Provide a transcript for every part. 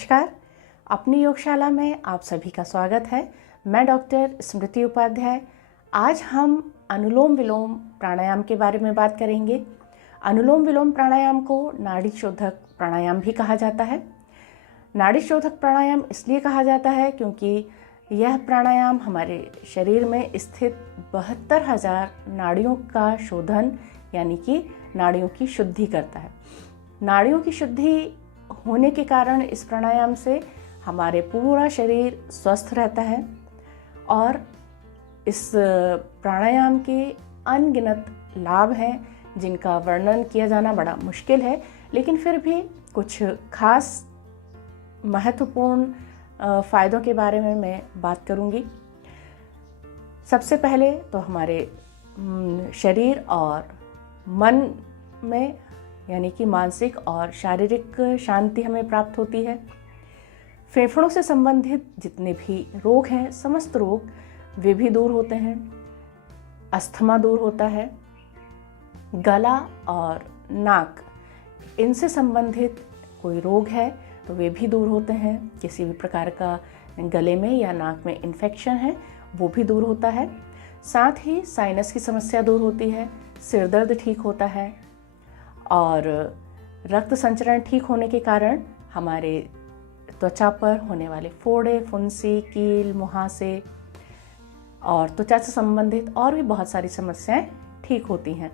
नमस्कार। अपनी योगशाला में आप सभी का स्वागत है। मैं डॉक्टर स्मृति उपाध्याय। आज हम अनुलोम विलोम प्राणायाम के बारे में बात करेंगे। अनुलोम विलोम प्राणायाम को नाड़ी शोधक प्राणायाम भी कहा जाता है। नाड़ी शोधक प्राणायाम इसलिए कहा जाता है क्योंकि यह प्राणायाम हमारे शरीर में स्थित 72,000 नाड़ियों का शोधन यानी कि नाड़ियों की शुद्धि करता है। नाड़ियों की शुद्धि होने के कारण इस प्राणायाम से हमारे पूरा शरीर स्वस्थ रहता है और इस प्राणायाम के अनगिनत लाभ हैं जिनका वर्णन किया जाना बड़ा मुश्किल है, लेकिन फिर भी कुछ खास महत्वपूर्ण फ़ायदों के बारे में मैं बात करूंगी। सबसे पहले तो हमारे शरीर और मन में यानी कि मानसिक और शारीरिक शांति हमें प्राप्त होती है। फेफड़ों से संबंधित जितने भी रोग हैं, समस्त रोग वे भी दूर होते हैं। अस्थमा दूर होता है। गला और नाक इनसे संबंधित कोई रोग है तो वे भी दूर होते हैं। किसी भी प्रकार का गले में या नाक में इन्फेक्शन है वो भी दूर होता है। साथ ही साइनस की समस्या दूर होती है, सिर दर्द ठीक होता है और रक्त संचरण ठीक होने के कारण हमारे त्वचा पर होने वाले फोड़े, फुंसी, कील, मुहासे और त्वचा से संबंधित और भी बहुत सारी समस्याएं ठीक होती हैं।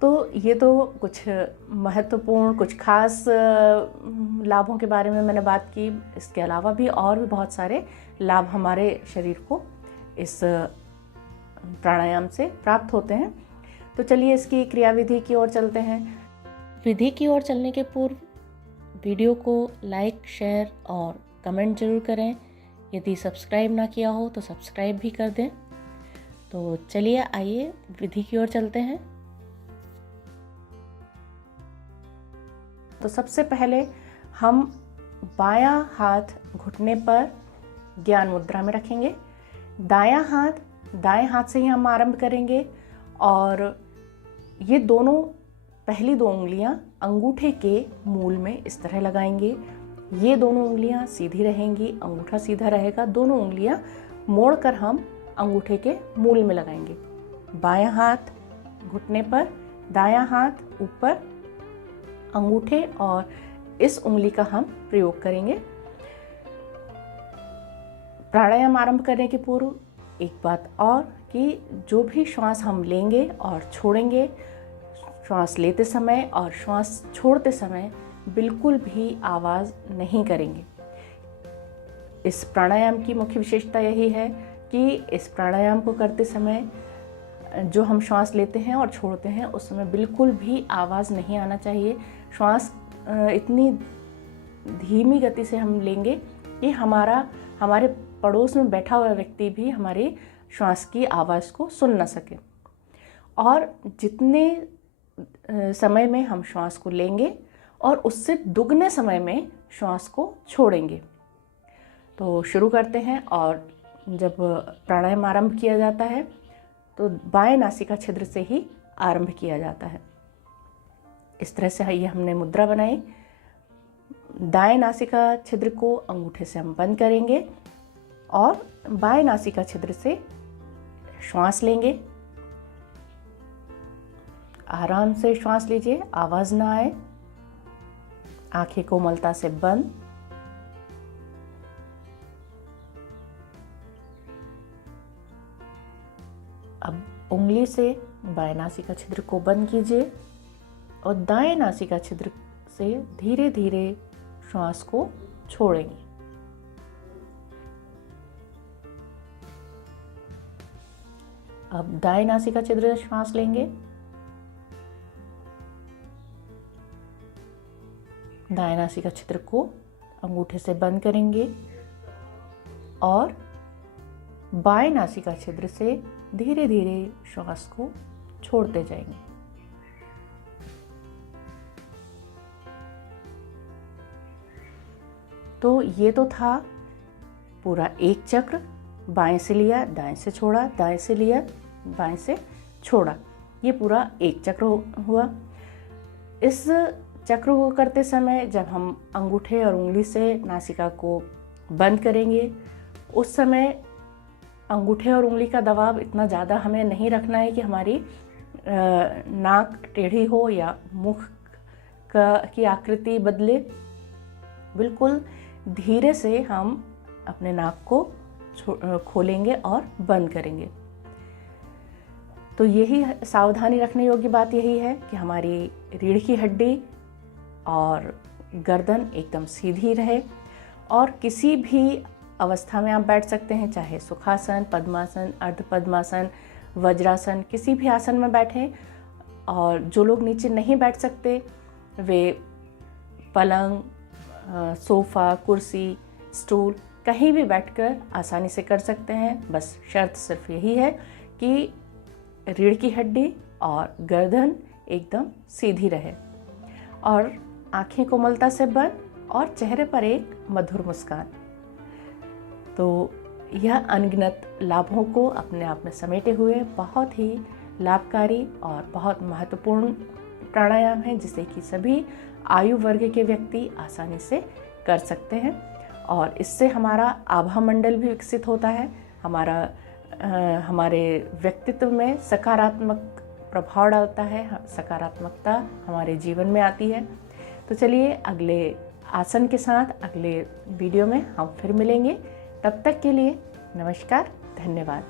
तो ये तो कुछ महत्वपूर्ण, कुछ खास लाभों के बारे में मैंने बात की। इसके अलावा भी और भी बहुत सारे लाभ हमारे शरीर को इस प्राणायाम से प्राप्त होते हैं। तो चलिए इसकी क्रियाविधि की ओर चलते हैं। विधि की ओर चलने के पूर्व वीडियो को लाइक, शेयर और कमेंट जरूर करें। यदि सब्सक्राइब ना किया हो तो सब्सक्राइब भी कर दें। तो चलिए आइए विधि की ओर चलते हैं। तो सबसे पहले हम बायां हाथ घुटने पर ज्ञान मुद्रा में रखेंगे। दायां हाथ दाएं हाथ से ही हम आरंभ करेंगे और ये दोनों पहली दो उंगलियां अंगूठे के मूल में इस तरह लगाएंगे। ये दोनों उंगलियां सीधी रहेंगी, अंगूठा सीधा रहेगा। दोनों उंगलियां मोड़कर हम अंगूठे के मूल में लगाएंगे। बायां हाथ घुटने पर, दायां हाथ ऊपर, अंगूठे और इस उंगली का हम प्रयोग करेंगे। प्राणायाम आरंभ करने के पूर्व एक बात और कि जो भी श्वास हम लेंगे और छोड़ेंगे, श्वास लेते समय और श्वास छोड़ते समय बिल्कुल भी आवाज़ नहीं करेंगे। इस प्राणायाम की मुख्य विशेषता यही है कि इस प्राणायाम को करते समय जो हम श्वास लेते हैं और छोड़ते हैं उस समय बिल्कुल भी आवाज़ नहीं आना चाहिए। श्वास इतनी धीमी गति से हम लेंगे कि हमारे पड़ोस में बैठा हुआ व्यक्ति भी हमारी श्वास की आवाज़ को सुन न सके। और जितने समय में हम श्वास को लेंगे और उससे दुगने समय में श्वास को छोड़ेंगे। तो शुरू करते हैं। और जब प्राणायाम आरंभ किया जाता है तो बाएं नासिका छिद्र से ही आरंभ किया जाता है। इस तरह से ये हमने मुद्रा बनाई। दाएं नासिका छिद्र को अंगूठे से हम बंद करेंगे और बाएं नासिका छिद्र से श्वास लेंगे। आराम से श्वास लीजिए, आवाज़ ना आए। आंखें कोमलता से बंद। अब उंगली से बाएं नासिका छिद्र को बंद कीजिए और दाएं नासिका छिद्र से धीरे धीरे श्वास को छोड़ेंगे। अब दाएं नासिका छिद्र से श्वास लेंगे। दाएं नासिका छिद्र को अंगूठे से बंद करेंगे और बाएं नासिका छिद्र से धीरे धीरे श्वास को छोड़ते जाएंगे। तो ये तो था पूरा एक चक्र। बाएं से लिया, दाएं से छोड़ा, दाएं से लिया, बाएं से छोड़ा। ये पूरा एक चक्र हुआ। इस चक्र को करते समय जब हम अंगूठे और उंगली से नासिका को बंद करेंगे, उस समय अंगूठे और उंगली का दबाव इतना ज़्यादा हमें नहीं रखना है कि हमारी नाक टेढ़ी हो या मुख की आकृति बदले। बिल्कुल धीरे से हम अपने नाक को खोलेंगे और बंद करेंगे। तो यही सावधानी रखने योग्य बात यही है कि हमारी रीढ़ की हड्डी और गर्दन एकदम सीधी रहे, और किसी भी अवस्था में आप बैठ सकते हैं, चाहे सुखासन, पद्मासन, अर्ध पद्मासन, वज्रासन, किसी भी आसन में बैठें। और जो लोग नीचे नहीं बैठ सकते वे पलंग, सोफ़ा, कुर्सी, स्टूल कहीं भी बैठकर आसानी से कर सकते हैं। बस शर्त सिर्फ यही है कि रीढ़ की हड्डी और गर्दन एकदम सीधी रहे और आंखें कोमलता से बंद और चेहरे पर एक मधुर मुस्कान। तो यह अनगिनत लाभों को अपने आप में समेटे हुए बहुत ही लाभकारी और बहुत महत्वपूर्ण प्राणायाम है, जिसे कि सभी आयु वर्ग के व्यक्ति आसानी से कर सकते हैं। और इससे हमारा आभा मंडल भी विकसित होता है, हमारे व्यक्तित्व में सकारात्मक प्रभाव डालता है, सकारात्मकता हमारे जीवन में आती है। तो चलिए अगले आसन के साथ अगले वीडियो में हम फिर मिलेंगे। तब तक के लिए नमस्कार, धन्यवाद।